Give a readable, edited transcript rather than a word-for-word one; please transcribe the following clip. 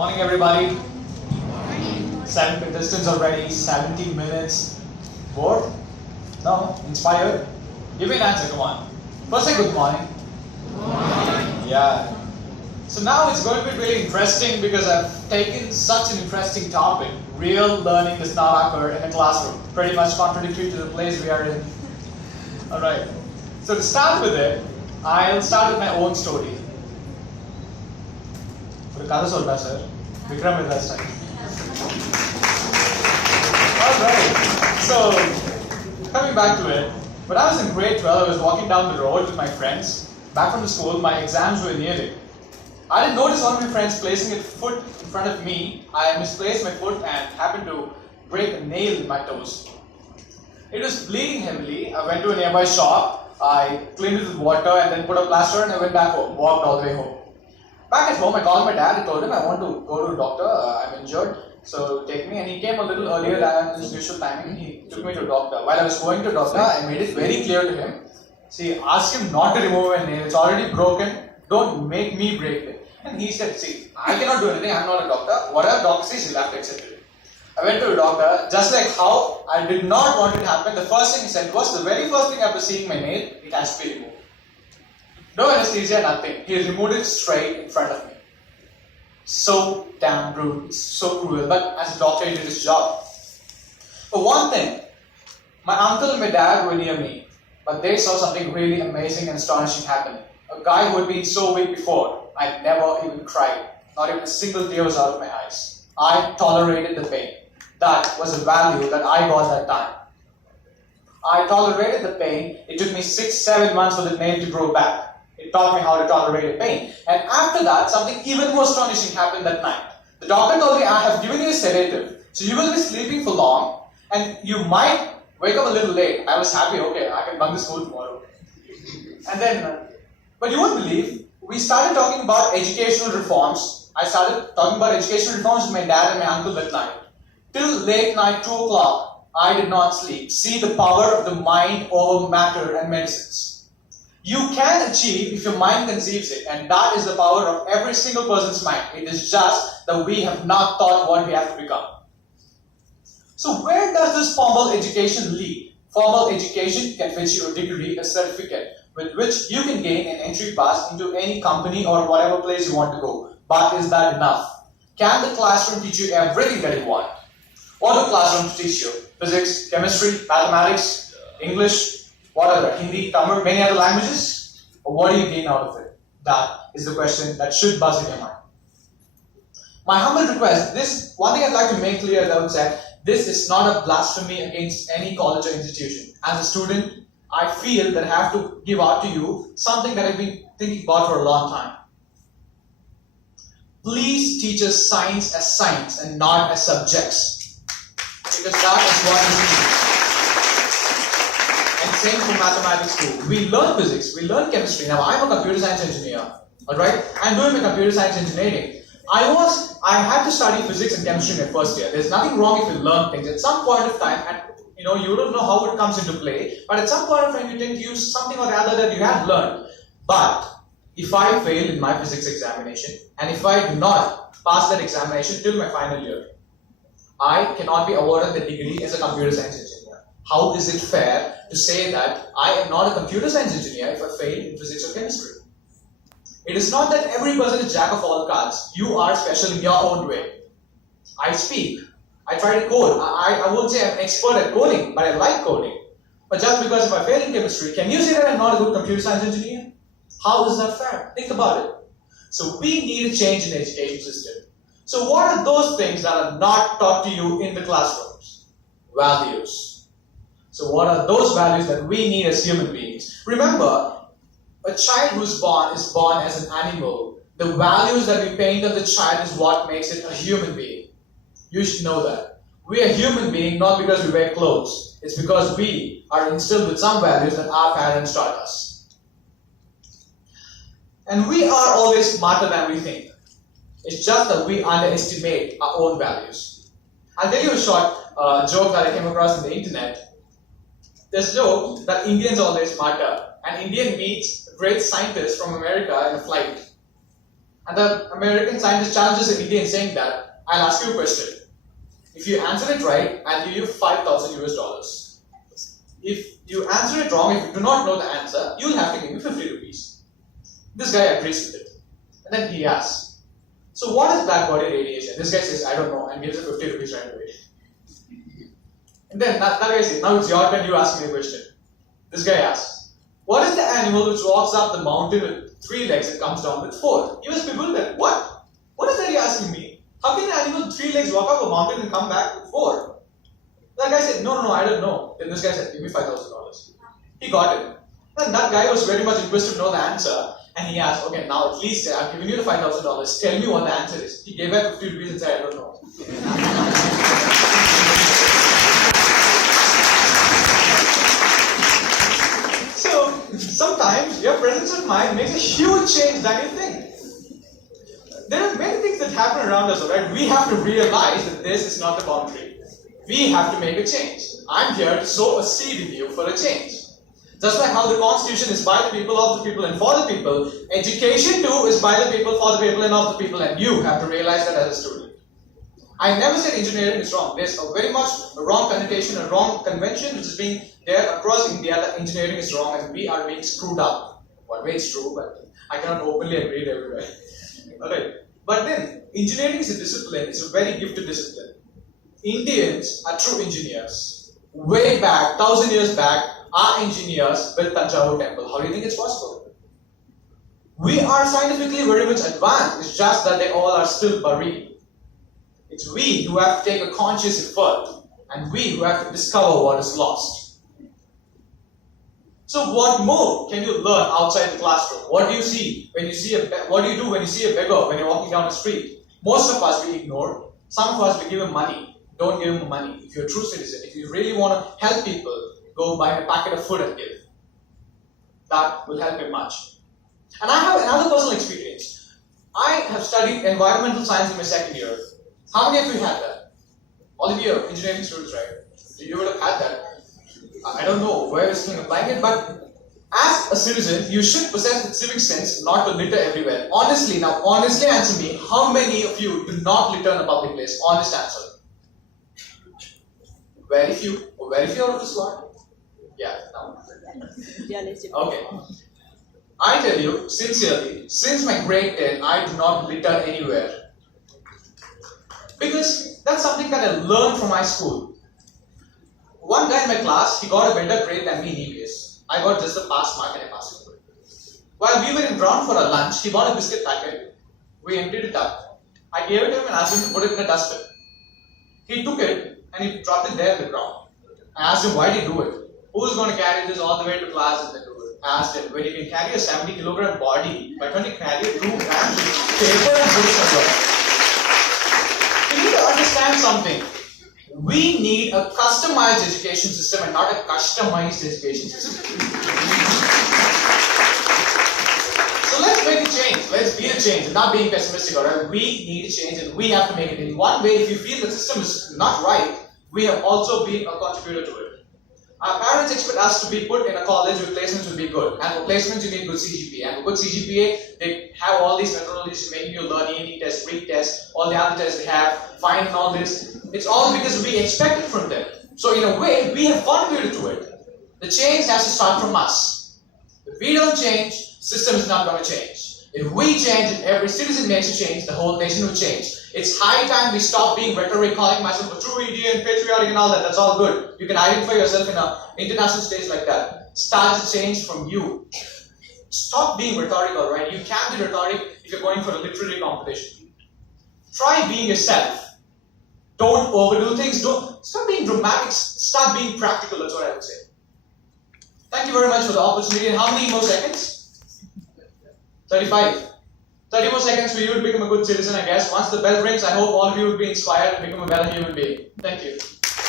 Morning everybody. Seven contestants already, 70 minutes. Bored? No? Inspired? Give me an answer, come on. First say good morning. Good morning. Yeah. So now it's going to be really interesting because I've taken such an interesting topic. Real learning does not occur in a classroom. Pretty much contradictory to the place we are in. Alright. So to start with it, I'll start with my own story. For the Kada Solda, sir. Vikram with us time. Alright. So, coming back to it. When I was in grade 12, I was walking down the road with my friends. Back from the school, my exams were nearing. I didn't notice one of my friends placing a foot in front of me. I misplaced my foot and happened to break a nail in my toes. It was bleeding heavily. I went to a nearby shop. I cleaned it with water and then put a plaster and I went back home, walked all the way home. Back at home, I called my dad. I told him I want to go to a doctor. I'm injured, so take me. And he came a little earlier than his usual timing. He took me to a doctor. While I was going to a doctor, I made it very clear to him. See, ask him not to remove my nail. It's already broken. Don't make me break it. And he said, see, I cannot do anything. I'm not a doctor. Whatever doctor says, you'll have to accept it. I went to a doctor. Just like how I did not want it to happen, the first thing he said was, the very first thing after seeing my nail, it has to be removed. No anesthesia, nothing. He removed it straight in front of me. So damn rude, so cruel. But as a doctor, he did his job. But one thing, my uncle and my dad were near me, but they saw something really amazing and astonishing happening. A guy who had been so weak before, I'd never even cried. Not even a single tear was out of my eyes. I tolerated the pain. That was a value that I got that time. I tolerated the pain. It took me 6-7 months for the nail to grow back. It taught me how to tolerate pain. And after that, something even more astonishing happened that night. The doctor told me, I have given you a sedative. So you will be sleeping for long and you might wake up a little late. I was happy, okay, I can bunk the school tomorrow. And then, but you won't believe, we started talking about educational reforms. I started talking about educational reforms with my dad and my uncle that night. Till late night, 2 o'clock, I did not sleep. See the power of the mind over matter and medicines. You can achieve if your mind conceives it, and that is the power of every single person's mind. It is just that we have not thought what we have to become. So where does this formal education lead? Formal education can fetch you a degree, a certificate, with which you can gain an entry pass into any company or whatever place you want to go. But is that enough? Can the classroom teach you everything that you want? What do classrooms teach you? Physics, chemistry, mathematics, English, whatever, Hindi, Tamil, many other languages? Or what do you gain out of it? That is the question that should buzz in your mind. My humble request, this one thing I'd like to make clear at the outset, this is not a blasphemy against any college or institution. As a student, I feel that I have to give out to you something that I've been thinking about for a long time. Please teach us science as science and not as subjects. Because that is what is needed. And same for mathematics too. We learn physics, we learn chemistry. Now I'm a computer science engineer. Alright? I'm doing my computer science engineering. I had to study physics and chemistry in my first year. There's nothing wrong if you learn things. At some point of time, and you don't know how it comes into play, but at some point of time you tend to use something or the other that you have learned. But if I fail in my physics examination, and if I do not pass that examination till my final year, I cannot be awarded the degree as a computer science engineer. How is it fair to say that I am not a computer science engineer if I fail in physics or chemistry? It is not that every person is jack of all trades. You are special in your own way. I speak. I try to code. I won't say I'm an expert at coding, but I like coding. But just because if I fail in chemistry, can you say that I'm not a good computer science engineer? How is that fair? Think about it. So we need a change in the education system. So what are those things that are not taught to you in the classrooms? Values. So what are those values that we need as human beings? Remember, a child who's born is born as an animal. The values that we paint on the child is what makes it a human being. You should know that. We are human beings not because we wear clothes. It's because we are instilled with some values that our parents taught us. And we are always smarter than we think. It's just that we underestimate our own values. I'll tell you a short joke that I came across on the internet. There's a joke that Indians are always smarter. An Indian meets a great scientist from America in a flight. And the American scientist challenges the Indian saying that, I'll ask you a question. If you answer it right, I'll give you 5,000 US dollars. If you answer it wrong, if you do not know the answer, you'll have to give me 50 rupees. This guy agrees with it. And then he asks, so what is black body radiation? This guy says, I don't know, and gives him 50 rupees right away. And then that guy says, now it's your turn, you ask me a question. This guy asks, what is the animal which walks up the mountain with 3 legs and comes down with 4? He was bewildered. What? What is that you're asking me? How can an animal with 3 legs walk up a mountain and come back with 4? That guy said, no, I don't know. Then this guy said, give me $5,000. He got it. And that guy was very much interested to know the answer. And he asked, okay, now at least I've given you the $5,000. Tell me what the answer is. He gave back 50 rupees and said, I don't know. So, sometimes your presence of mind makes a huge change than you think. There are many things that happen around us, alright? We have to realize that this is not the boundary. We have to make a change. I'm here to sow a seed in you for a change. Just like how the Constitution is by the people, of the people, and for the people, education too is by the people, for the people, and of the people, and you have to realize that as a student. I never said engineering is wrong. There's a very much a wrong connotation, a wrong convention which is being there across India that engineering is wrong and we are being screwed up. One way it's true, but I cannot openly agree it everywhere. Alright. But then, engineering is a discipline, it's a very gifted discipline. Indians are true engineers. Way back, 1,000 years back, our engineers built Tanjavur temple. How do you think it's possible? We are scientifically very much advanced. It's just that they all are still buried. It's we who have to take a conscious effort, and we who have to discover what is lost. So, what more can you learn outside the classroom? What do you see when you see what do you do when you see a beggar when you're walking down the street? Most of us we ignore. Some of us we give him money. Don't give him money. If you're a true citizen, if you really want to help people, go buy a packet of food and give. That will help you much. And I have another personal experience. I have studied environmental science in my second year. How many of you had that? All of you are engineering students, right? You would have had that. I don't know where is being applying it, but as a citizen, you should possess the civic sense not to litter everywhere. Honestly answer me, how many of you do not litter in a public place? Honest answer. Very few out of this lot. Yeah, no. Okay. I tell you, sincerely, since my grade 10, I do not litter anywhere. Because that's something that I learned from my school. One guy in my class, he got a better grade than me in EVS. I got just a pass mark and I passed it. While we were in ground for a lunch, he bought a biscuit packet. We emptied it up. I gave it to him and asked him to put it in a dustbin. He took it and he dropped it there on the ground. I asked him, why did you do it? Who's going to carry this all the way to class and then do it? I asked him, when you can carry a 70 kilogram body, why can't you carry 2 grams of paper and put it somewhere? You need to understand something. We need a customized education system and not a customized education system. So let's make a change. Let's be a change. I'm not being pessimistic, alright? We need a change and we have to make it. In one way, if you feel the system is not right, we have also been a contributor to it. Our parents expect us to be put in a college where placements will be good. And for placements, you need good CGPA. And for good CGPA, they have all these methodologies making you learn ENT test, retest, all the other tests they have, find and all this. It's all because we expect it from them. So in a way, we have contributed to it. The change has to start from us. If we don't change, the system is not going to change. If we change, if every citizen makes a change, the whole nation will change. It's high time we stop being rhetoric, calling myself a true Indian, patriotic and all that. That's all good. You can identify yourself in an international stage like that. Start to change from you. Stop being rhetorical, right? You can be rhetoric if you're going for a literary competition. Try being yourself. Don't overdo things. Stop being dramatic. Start being practical. That's what I would say. Thank you very much for the opportunity. And how many more seconds? 35. 30 more seconds for you to become a good citizen, I guess. Once the bell rings, I hope all of you will be inspired to become a better human being. Thank you.